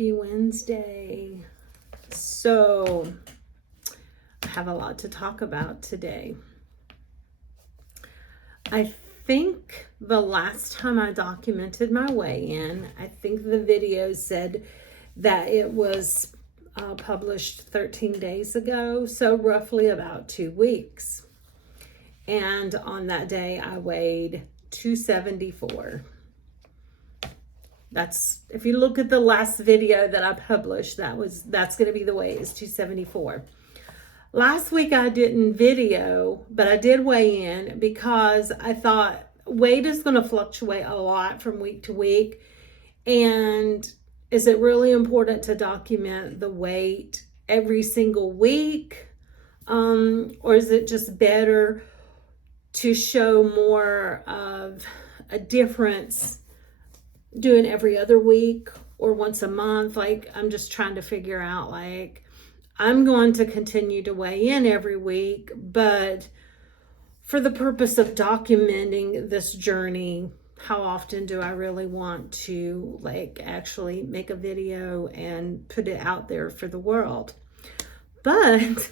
Happy Wednesday. So, I have a lot to talk about today. I think the last time I documented my weigh-in, I think the video said that it was published 13 days ago, so roughly about 2 weeks. And on that day, I weighed 274. That's, if you look at the last video that I published, that's going to be the weight, is 274. Last week I didn't video, but I did weigh in because I thought weight is going to fluctuate a lot from week to week. And is it really important to document the weight every single week? Or is it just better to show more of a difference doing every other week or once a month? Like, I'm just trying to figure out, like, I'm going to continue to weigh in every week, but for the purpose of documenting this journey, how often do I really want to, like, actually make a video and put it out there for the world? But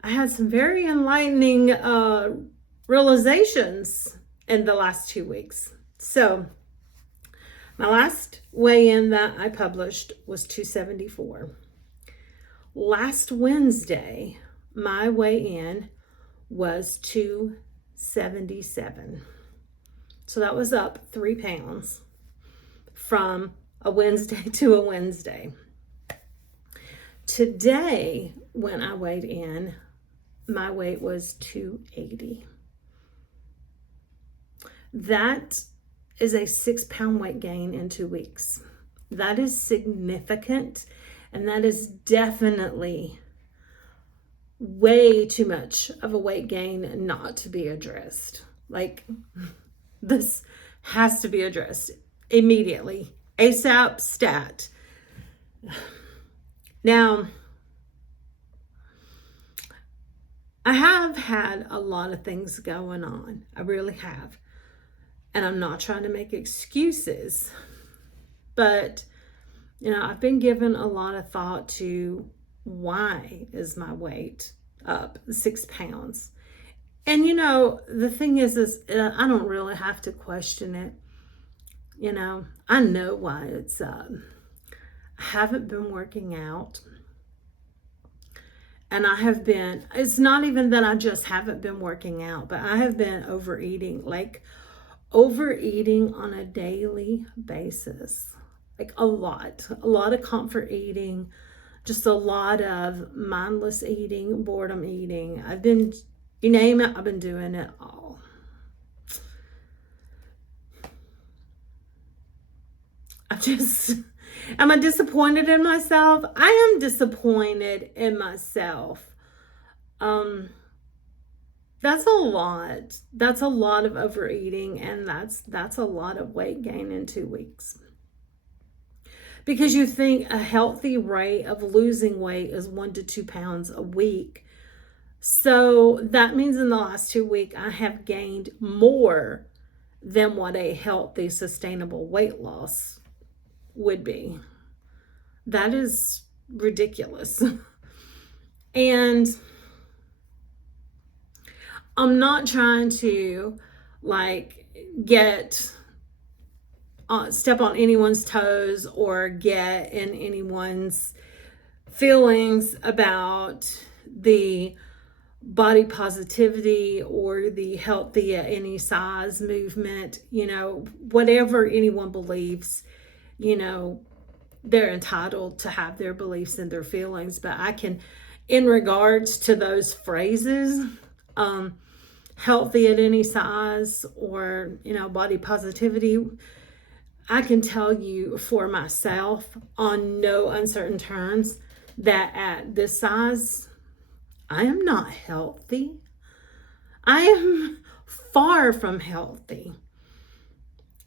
I had some very enlightening realizations in the last 2 weeks. So my last weigh-in that I published was 274. Last Wednesday, my weigh-in was 277. So that was up 3 pounds from a Wednesday to a Wednesday. Today, when I weighed in, my weight was 280. That is a 6-pound weight gain in 2 weeks. That is significant, and that is definitely way too much of a weight gain not to be addressed. Like, this has to be addressed immediately. ASAP stat. Now, I have had a lot of things going on. I really have. And I'm not trying to make excuses, but, you know, I've been given a lot of thought to why is my weight up 6 pounds? And, you know, the thing is I don't really have to question it. You know, I know why it's up. I haven't been working out. And it's not even that I just haven't been working out, but I have been overeating on a daily basis. Like a lot of comfort eating, just a lot of mindless eating, boredom eating. You name it, I've been doing it all. Am I disappointed in myself? I am disappointed in myself. That's a lot. That's a lot of overeating, and that's a lot of weight gain in 2 weeks. Because you think a healthy rate of losing weight is 1 to 2 pounds a week. So that means in the last 2 weeks, I have gained more than what a healthy, sustainable weight loss would be. That is ridiculous. And I'm not trying to, like, step on anyone's toes or get in anyone's feelings about the body positivity or the healthy at any size movement. You know, whatever anyone believes, you know, they're entitled to have their beliefs and their feelings. But I can, in regards to those phrases, healthy at any size, or, you know, body positivity, I can tell you for myself on no uncertain terms that at this size, I am not healthy. I am far from healthy.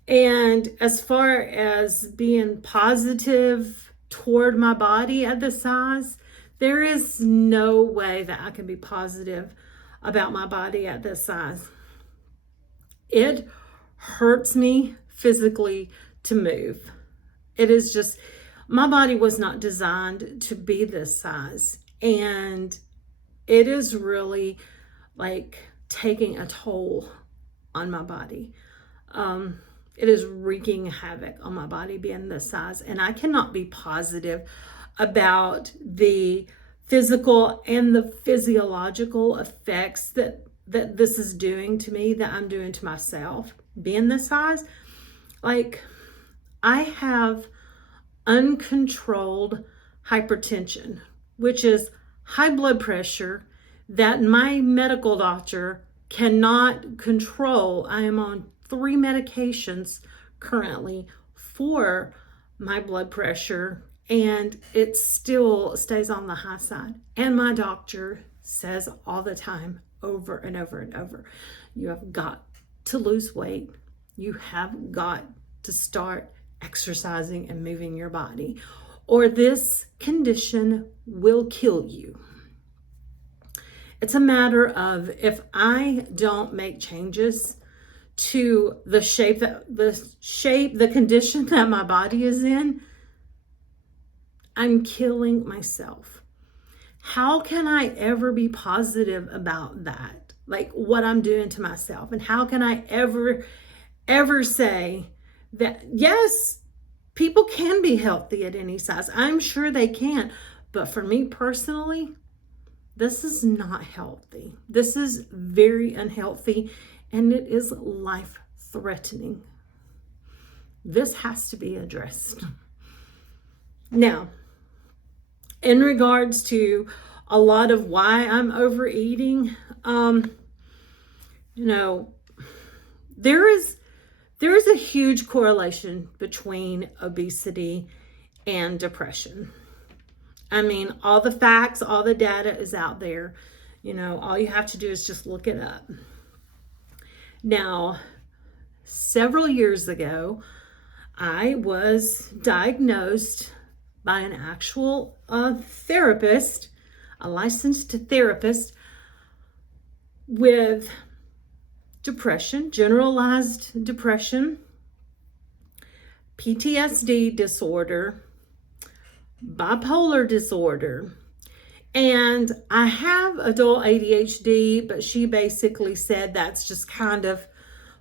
And as far as being positive toward my body at this size, there is no way that I can be positive about my body at this size. It hurts me physically to move. It is just, My body was not designed to be this size. And it is really like taking a toll on my body. It is wreaking havoc on my body being this size. And I cannot be positive about the physical and the physiological effects that this is doing to me, that I'm doing to myself, being this size. Like, I have uncontrolled hypertension, which is high blood pressure that my medical doctor cannot control. I am on 3 medications currently for my blood pressure, and it still stays on the high side. And my doctor says all the time, over and over and over, you have got to lose weight. You have got to start exercising and moving your body, or this condition will kill you. It's a matter of, if I don't make changes to the condition that my body is in, I'm killing myself. How can I ever be positive about that? Like, what I'm doing to myself? And how can I ever say that, yes, people can be healthy at any size? I'm sure they can. But for me personally, this is not healthy. This is very unhealthy, and it is life-threatening. This has to be addressed. Now, in regards to a lot of why I'm overeating, there is a huge correlation between obesity and depression. I mean, all the facts, all the data is out there. All you have to do is just look it up. Now, several years ago, I was diagnosed by an actual therapist, a licensed therapist, with depression, generalized depression, PTSD disorder, bipolar disorder, and I have adult ADHD, but she basically said that's just kind of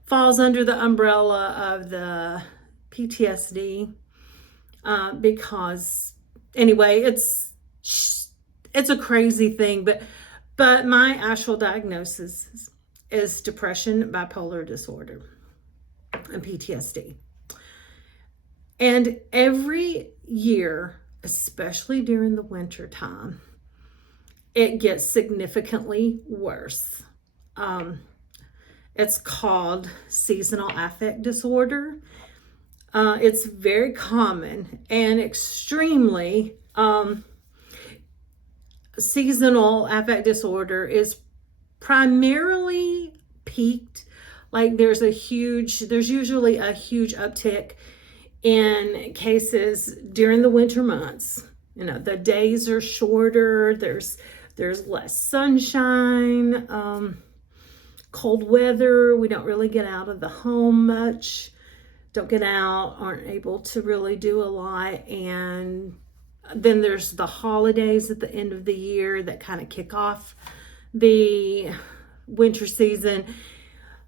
falls under the umbrella of the PTSD, because anyway, it's a crazy thing, but my actual diagnosis is depression, bipolar disorder, and PTSD. And every year, especially during the winter time, it gets significantly worse. It's called seasonal affect disorder. It's very common and extremely, seasonal affect disorder is primarily peaked. Like, there's usually a huge uptick in cases during the winter months. The days are shorter, there's less sunshine, cold weather, we don't really get out of the home much, don't get out, aren't able to really do a lot. And then there's the holidays at the end of the year that kind of kick off the winter season.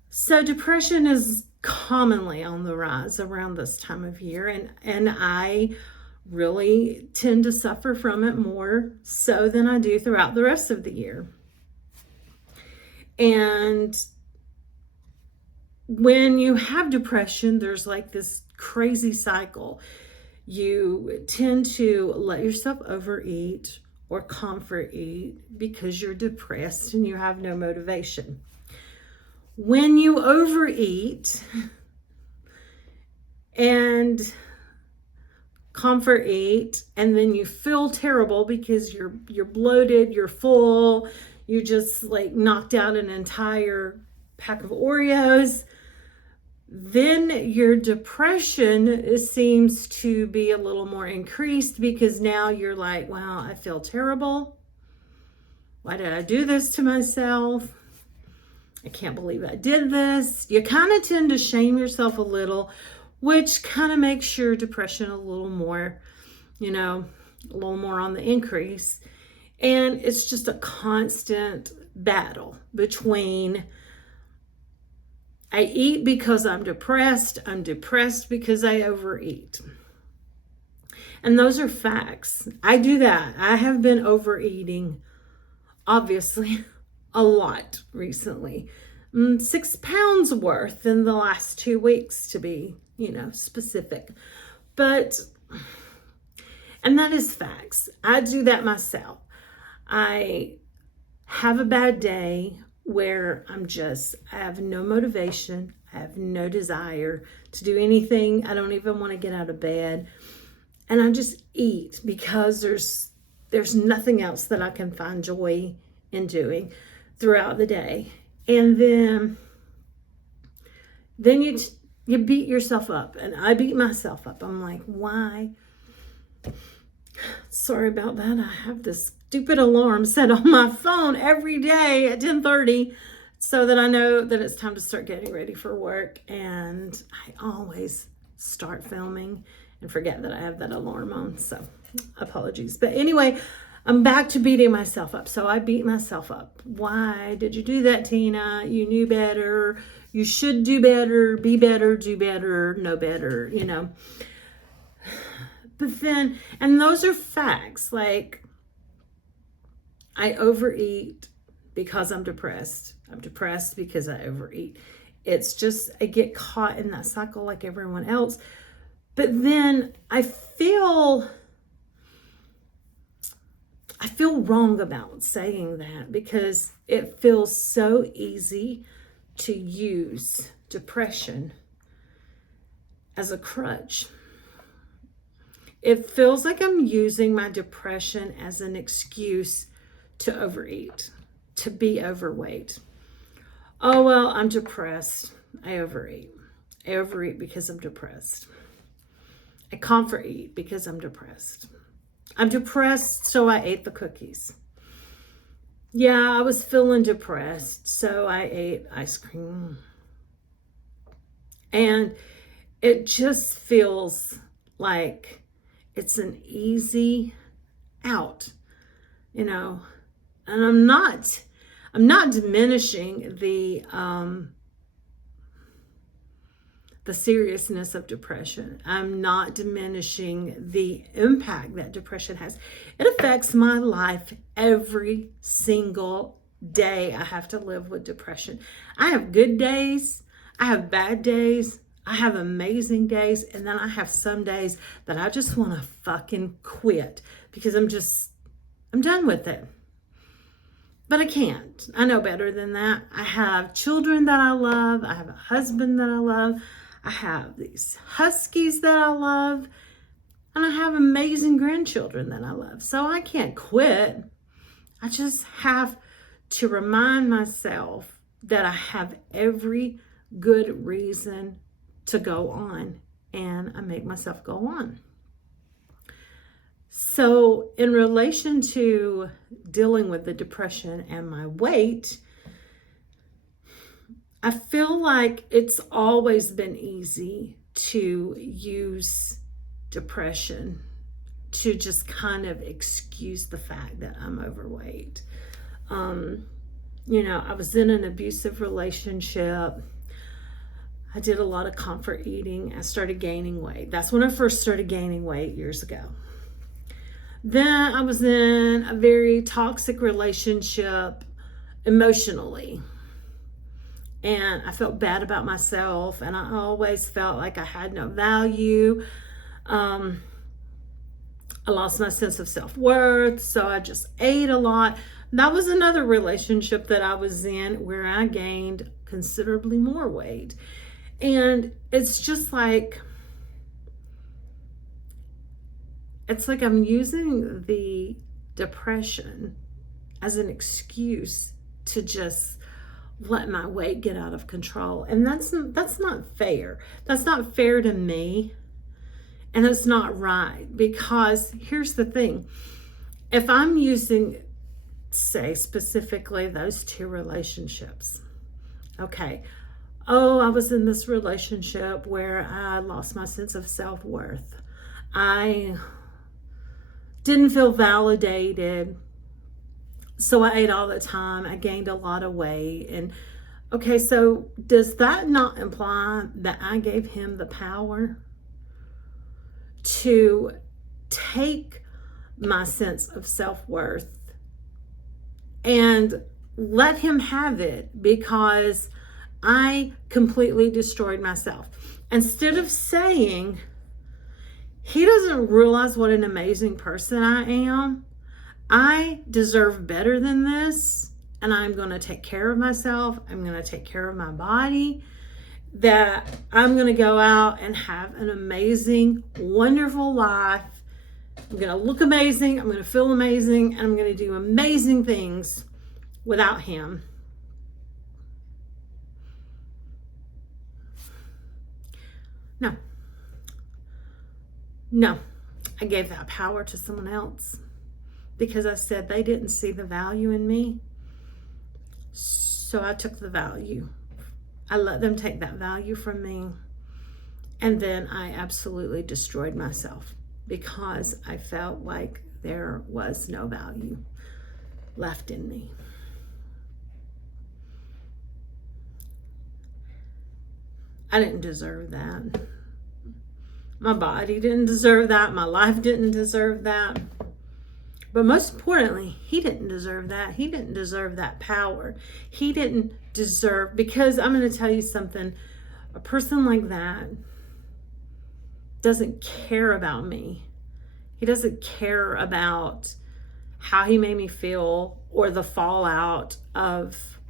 So depression is commonly on the rise around this time of year, and I really tend to suffer from it more so than I do throughout the rest of the year. And when you have depression, there's like this crazy cycle. You tend to let yourself overeat or comfort eat because you're depressed and you have no motivation. When you overeat and comfort eat, and then you feel terrible because you're bloated, you're full, you just like knocked out an entire pack of Oreos, then your depression seems to be a little more increased, because now you're like, wow, I feel terrible. Why did I do this to myself? I can't believe I did this. You kind of tend to shame yourself a little, which kind of makes your depression a little more you know, a little more on the increase. And it's just a constant battle between I eat because I'm depressed because I overeat. And those are facts. I do that. I have been overeating, obviously, a lot recently. 6 pounds worth in the last 2 weeks, to be, specific. But, and that is facts. I do that myself. I have a bad day where I have no motivation. I have no desire to do anything. I don't even want to get out of bed. And I just eat because there's nothing else that I can find joy in doing throughout the day. And then you beat yourself up, and I beat myself up. I'm like, why? Sorry about that. I have this stupid alarm set on my phone every day at 10:30 so that I know that it's time to start getting ready for work. And I always start filming and forget that I have that alarm on. So apologies. But anyway, I'm back to beating myself up. So I beat myself up. Why did you do that, Tina? You knew better. You should do better, be better, do better, know better, But then, and those are facts. Like, I overeat because I'm depressed. I'm depressed because I overeat. It's just, I get caught in that cycle like everyone else. But then I feel wrong about saying that because it feels so easy to use depression as a crutch. It feels like I'm using my depression as an excuse to overeat, to be overweight. Oh, well, I'm depressed. I overeat. I overeat because I'm depressed. I comfort eat because I'm depressed. I'm depressed, so I ate the cookies. Yeah, I was feeling depressed, so I ate ice cream. And it just feels like it's an easy out, And I'm not diminishing the seriousness of depression. I'm not diminishing the impact that depression has. It affects my life every single day. I have to live with depression. I have good days. I have bad days. I have amazing days. And then I have some days that I just want to fucking quit because I'm done with it. But I can't. I know better than that. I have children that I love. I have a husband that I love. I have these huskies that I love. And I have amazing grandchildren that I love. So I can't quit. I just have to remind myself that I have every good reason to go on. And I make myself go on. So in relation to dealing with the depression and my weight, I feel like it's always been easy to use depression to just kind of excuse the fact that I'm overweight. I was in an abusive relationship. I did a lot of comfort eating. I started gaining weight. That's when I first started gaining weight years ago. Then I was in a very toxic relationship emotionally. And I felt bad about myself. And I always felt like I had no value. I lost my sense of self-worth. So I just ate a lot. That was another relationship that I was in where I gained considerably more weight. And it's just like, I'm using the depression as an excuse to just let my weight get out of control. And that's not fair. That's not fair to me. And it's not right. Because here's the thing. If I'm using, say, specifically those two relationships. Okay. Oh, I was in this relationship where I lost my sense of self-worth. I didn't feel validated. So I ate all the time. I gained a lot of weight. And okay, so does that not imply that I gave him the power to take my sense of self-worth and let him have it because I completely destroyed myself? Instead of saying, he doesn't realize what an amazing person I am, I deserve better than this, and I'm going to take care of myself, I'm going to take care of my body, that I'm going to go out and have an amazing, wonderful life. I'm going to look amazing, I'm going to feel amazing, and I'm going to do amazing things without him. No, I gave that power to someone else because I said they didn't see the value in me. So I took the value. I let them take that value from me. And then I absolutely destroyed myself because I felt like there was no value left in me. I didn't deserve that. My body didn't deserve that. My life didn't deserve that. But most importantly, he didn't deserve that. He didn't deserve that power. He didn't deserve, because I'm going to tell you something, a person like that doesn't care about me. He doesn't care about how he made me feel or the fallout of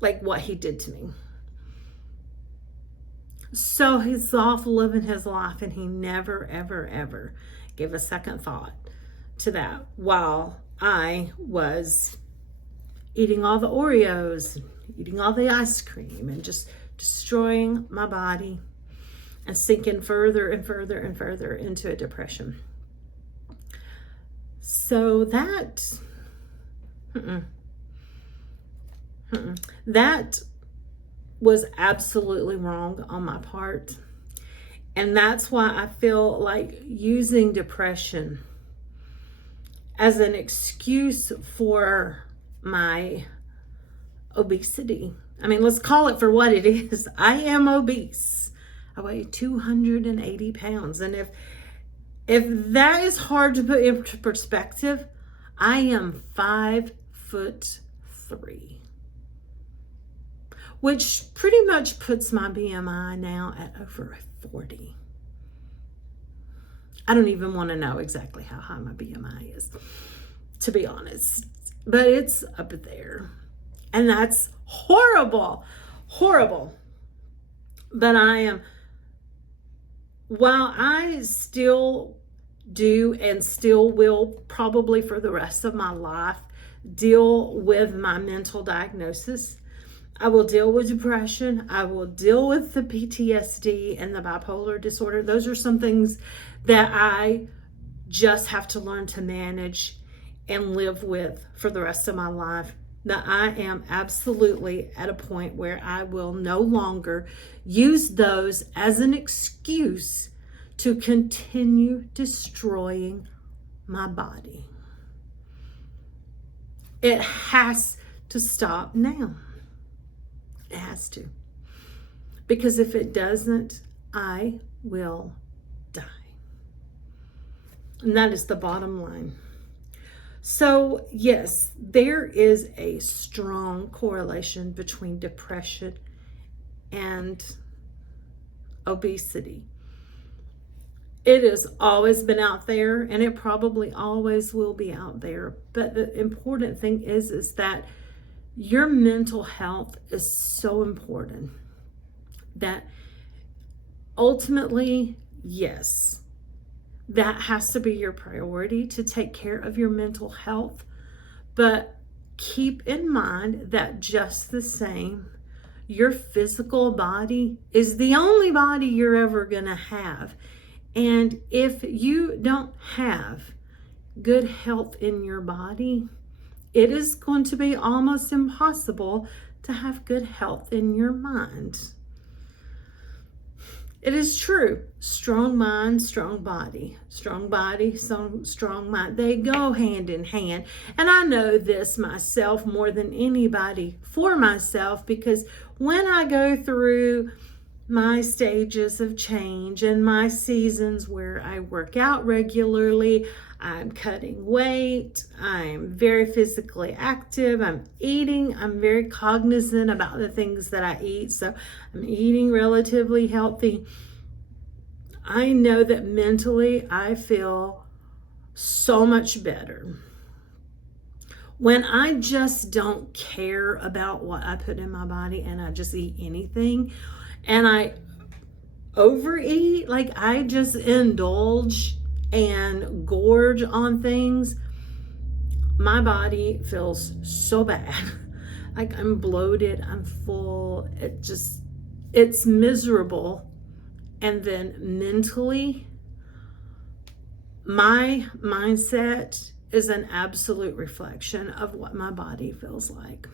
like what he did to me. So he's off living his life, and he never, ever, ever gave a second thought to that while I was eating all the Oreos, eating all the ice cream, and just destroying my body and sinking further and further and further into a depression. So that was absolutely wrong on my part. And that's why I feel like using depression as an excuse for my obesity. I mean, let's call it for what it is. I am obese. I weigh 280 pounds. And if that is hard to put into perspective, I am 5'3", which pretty much puts my BMI now at over 40. I don't even want to know exactly how high my BMI is, to be honest, but it's up there. And that's horrible, horrible. But while I still do and still will probably for the rest of my life deal with my mental diagnosis, I will deal with depression. I will deal with the PTSD and the bipolar disorder. Those are some things that I just have to learn to manage and live with for the rest of my life. That I am absolutely at a point where I will no longer use those as an excuse to continue destroying my body. It has to stop now. It has to. Because if it doesn't, I will die. And that is the bottom line. So, yes, there is a strong correlation between depression and obesity. It has always been out there, and it probably always will be out there. But the important thing is that your mental health is so important that ultimately, yes, that has to be your priority, to take care of your mental health. But keep in mind that just the same, your physical body is the only body you're ever going to have. And if you don't have good health in your body, it is going to be almost impossible to have good health in your mind. It is true. Strong mind, strong body. Strong body, strong mind. They go hand in hand. And I know this myself more than anybody for myself, because when I go through my stages of change and my seasons where I work out regularly, I'm cutting weight, I'm very physically active, I'm eating, I'm very cognizant about the things that I eat, so I'm eating relatively healthy. I know that mentally I feel so much better when I just don't care about what I put in my body and I just eat anything, and I overeat, like I just indulge and gorge on things. My body feels so bad. Like I'm bloated, I'm full, it's miserable. And then mentally, my mindset is an absolute reflection of what my body feels like.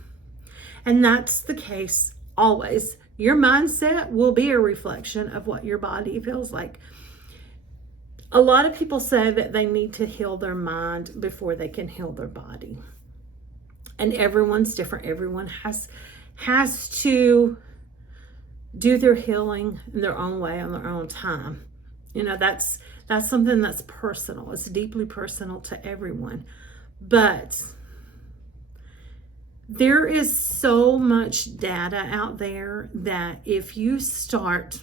And that's the case always. Your mindset will be a reflection of what your body feels like. A lot of people say that they need to heal their mind before they can heal their body. And everyone's different. Everyone has to do their healing in their own way, on their own time. You know, that's something that's personal. It's deeply personal to everyone. But there is so much data out there that if you start,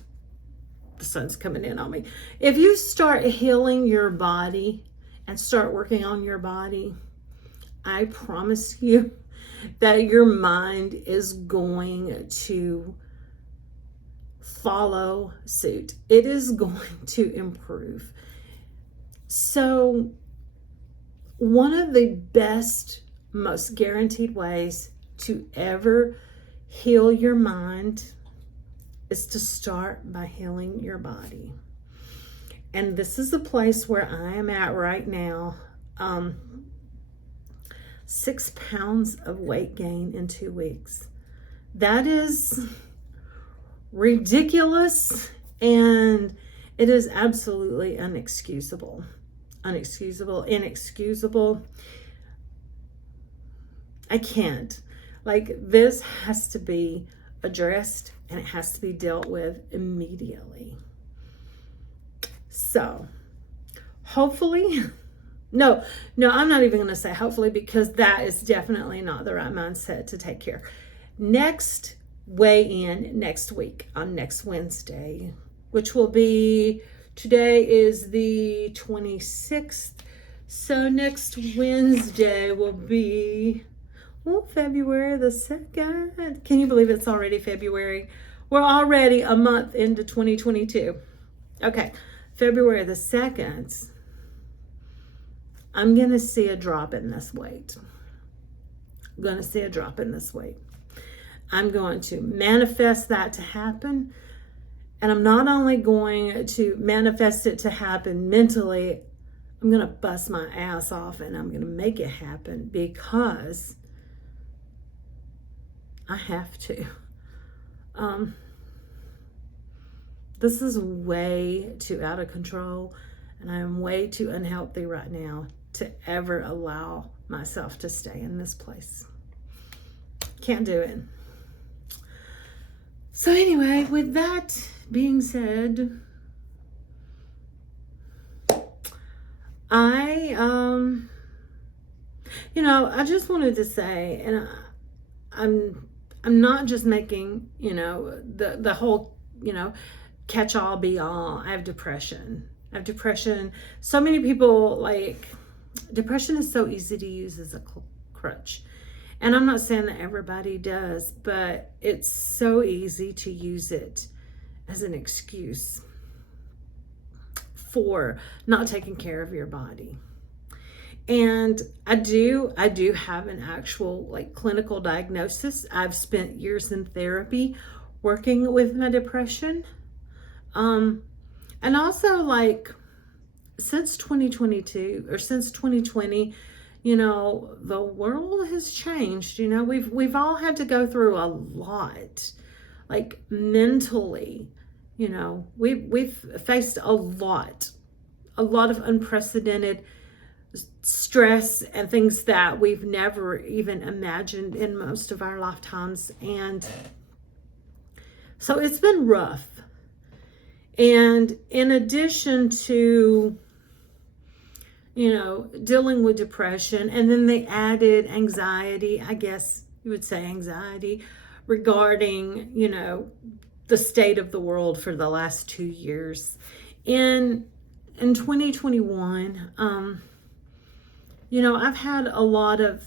the sun's coming in on me, if you start healing your body and start working on your body, I promise you that your mind is going to follow suit. It is going to improve. So one of the best, most guaranteed ways to ever heal your mind is to start by healing your body. And this is the place where I am at right now. 6 pounds of weight gain in 2 weeks. That is ridiculous, and it is absolutely inexcusable. Inexcusable. I can't. Like, this has to be addressed and it has to be dealt with immediately. So, hopefully, no, I'm not even going to say hopefully, because that is definitely not the right mindset to take care. Next weigh in next week on next Wednesday, which will be, today is the 26th. So next Wednesday will be, February the 2nd. Can you believe it's already February? We're already a month into 2022. Okay, February the 2nd, I'm going to see a drop in this weight. I'm going to see a drop in this weight. I'm going to manifest that to happen. And I'm not only going to manifest it to happen mentally, I'm going to bust my ass off and I'm going to make it happen, because I have to. This is way too out of control, and I am way too unhealthy right now to ever allow myself to stay in this place. Can't do it. So anyway, with that being said, I just wanted to say, and I'm not just making, the whole, catch all be all. I have depression. So many people, like, depression is so easy to use as a crutch. And I'm not saying that everybody does, but it's so easy to use it as an excuse for not taking care of your body. And I do have an actual, like, clinical diagnosis. I've spent years in therapy working with my depression. And also, like, since 2022 or since 2020, the world has changed. We've all had to go through a lot, like, mentally, You know, we've faced a lot of unprecedented stress and things that we've never even imagined in most of our lifetimes. And so it's been rough. And in addition to, you know, dealing with depression, and then they added anxiety, I guess you would say anxiety, regarding, you know, the state of the world for the last 2 years. In 2021, you know, I've had a lot of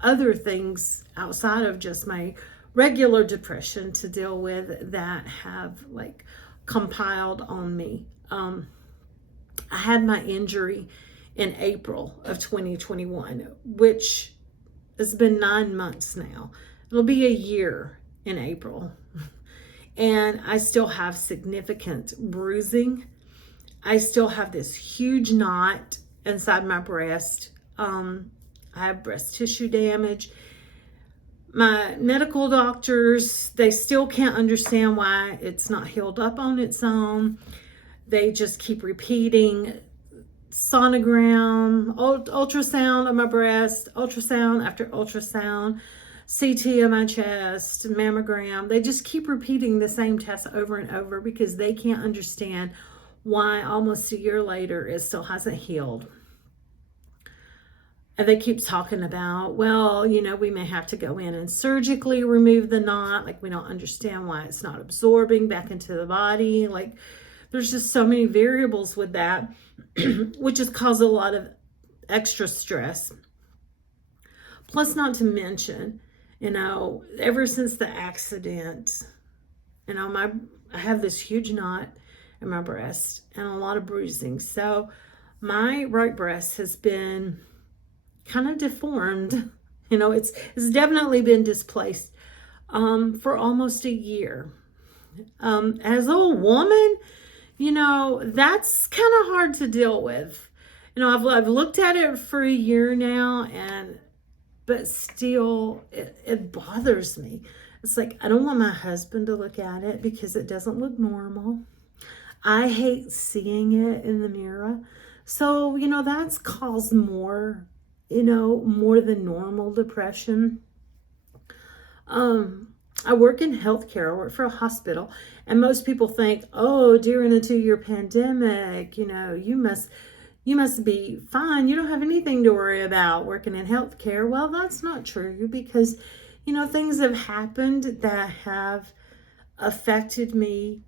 other things outside of just my regular depression to deal with that have like compiled on me. I had my injury in April of 2021, which has been 9 months now. It'll be a year in April. And I still have significant bruising. I still have this huge knot inside my breast. I have breast tissue damage. My medical doctors, they still can't understand why it's not healed up on its own. They just keep repeating sonogram, ultrasound of my breast, ultrasound after ultrasound, CT of my chest, mammogram. They just keep repeating the same test over and over because they can't understand why almost a year later it still hasn't healed. And they keep talking about, well, you know, we may have to go in and surgically remove the knot. Like, we don't understand why it's not absorbing back into the body. Like, there's just so many variables with that, which has caused a lot of extra stress. Plus, not to mention, you know, ever since the accident, you know, I have this huge knot in my breast and a lot of bruising. So my right breast has been kind of deformed. You know, it's definitely been displaced for almost a year. As a woman, you know, that's kind of hard to deal with. You know, I've looked at it for a year now, but still it bothers me. It's like, I don't want my husband to look at it because it doesn't look normal. I hate seeing it in the mirror. So, you know, that's caused more than normal depression. I work in healthcare. I work for a hospital, and most people think, oh, during the 2-year pandemic, you know, you must be fine. You don't have anything to worry about working in healthcare. Well, that's not true because, you know, things have happened that have affected me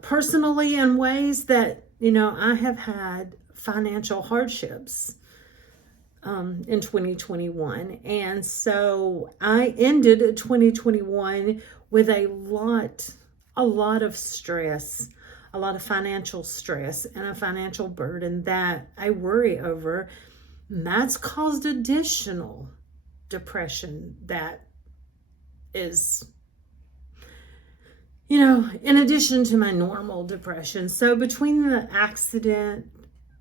personally in ways that, you know, I have had financial hardships in 2021. And so I ended 2021 with a lot of stress, a lot of financial stress and a financial burden that I worry over. And that's caused additional depression that is, you know, in addition to my normal depression. So between the accident,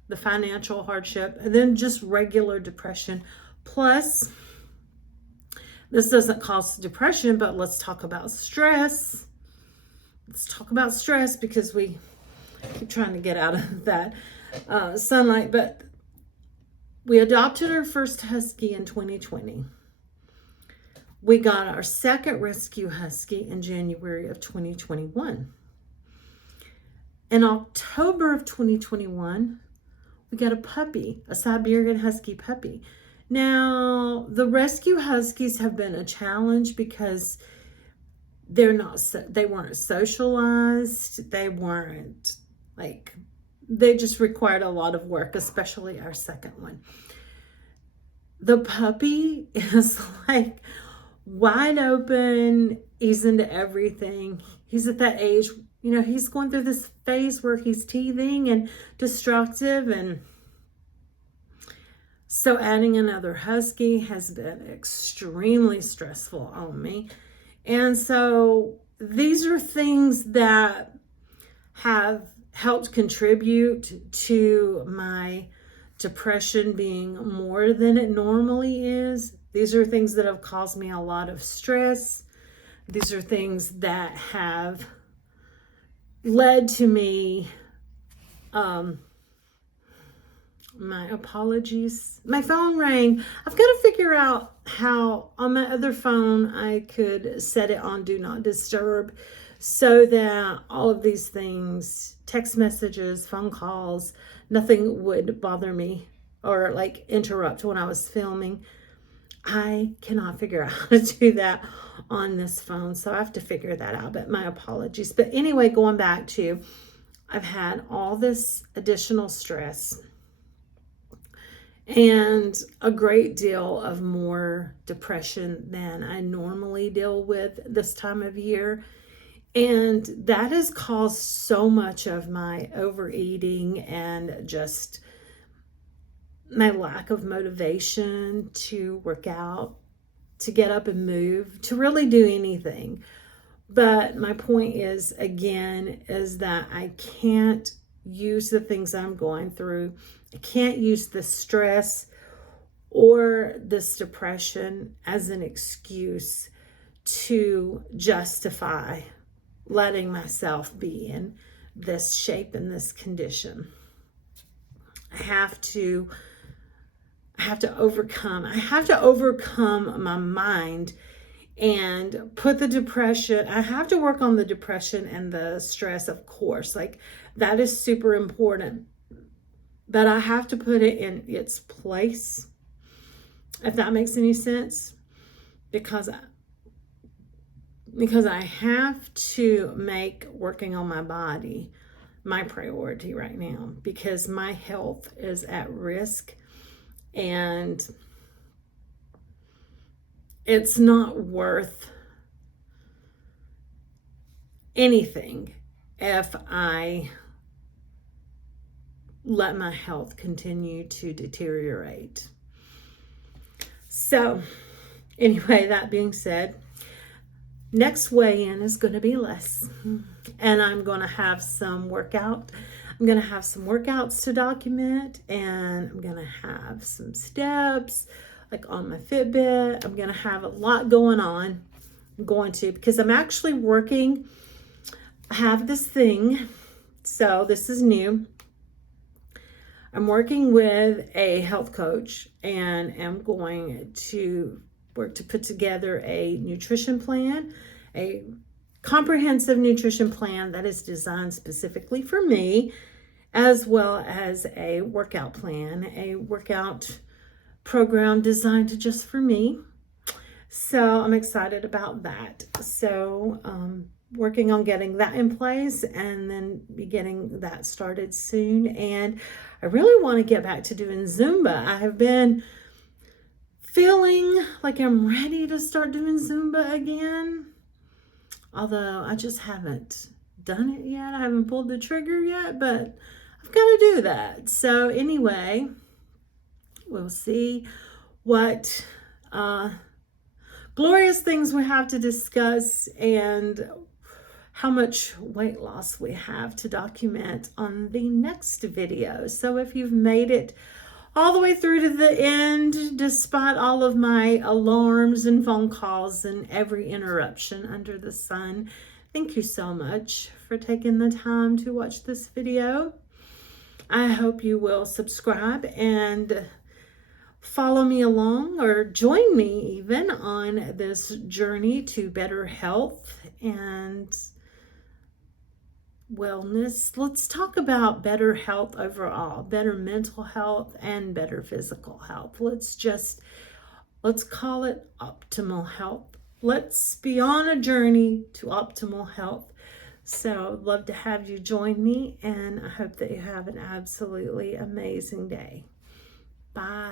the financial hardship, and then just regular depression, plus this doesn't cause depression, but let's talk about stress. Let's talk about stress because we keep trying to get out of that sunlight. But we adopted our first husky in 2020. We got our second rescue husky in January of 2021. In October of 2021, we got a puppy, a Siberian Husky puppy. Now, the rescue huskies have been a challenge because they weren't socialized. They just required a lot of work, especially our second one. The puppy is like wide open. He's into everything. He's at that age, you know, he's going through this phase where he's teething and destructive. And so adding another husky has been extremely stressful on me. And so these are things that have helped contribute to my depression being more than it normally is. These are things that have caused me a lot of stress. These are things that have led to me, my apologies. My phone rang. I've got to figure out how on my other phone I could set it on Do Not Disturb so that all of these things, text messages, phone calls, nothing would bother me or like interrupt when I was filming. I cannot figure out how to do that on this phone, so I have to figure that out, but my apologies. But anyway, going back to, I've had all this additional stress and a great deal of more depression than I normally deal with this time of year. And that has caused so much of my overeating and just my lack of motivation to work out, to get up and move, to really do anything. But my point is, again, is that I can't use the things I'm going through. I can't use the stress or this depression as an excuse to justify letting myself be in this shape and this condition. I have to overcome my mind and put the depression. I have to work on the depression and the stress, of course, like that is super important, but I have to put it in its place, if that makes any sense, because I have to make working on my body my priority right now, because my health is at risk. And it's not worth anything if I let my health continue to deteriorate. So anyway, that being said, next weigh-in is going to be less. And I'm going to have some workouts to document, and I'm going to have some steps like on my Fitbit. I'm going to have a lot going on. Because I'm actually working. I have this thing. So this is new. I'm working with a health coach, and I'm going to work to put together a nutrition plan, a comprehensive nutrition plan that is designed specifically for me, as well as a workout plan, a workout program designed just for me. So I'm excited about that. So working on getting that in place, and then be getting that started soon. And I really want to get back to doing Zumba. I have been feeling like I'm ready to start doing Zumba again, although I just haven't done it yet. I haven't pulled the trigger yet, but I've got to do that. So anyway, we'll see what glorious things we have to discuss, and how much weight loss we have to document on the next video. So if you've made it all the way through to the end, despite all of my alarms and phone calls and every interruption under the sun, thank you so much for taking the time to watch this video. I hope you will subscribe and follow me along, or join me even on this journey to better health and wellness. Let's talk about better health overall, better mental health and better physical health. Let's call it optimal health. Let's be on a journey to optimal health. So I'd love to have you join me, and I hope that you have an absolutely amazing day. Bye.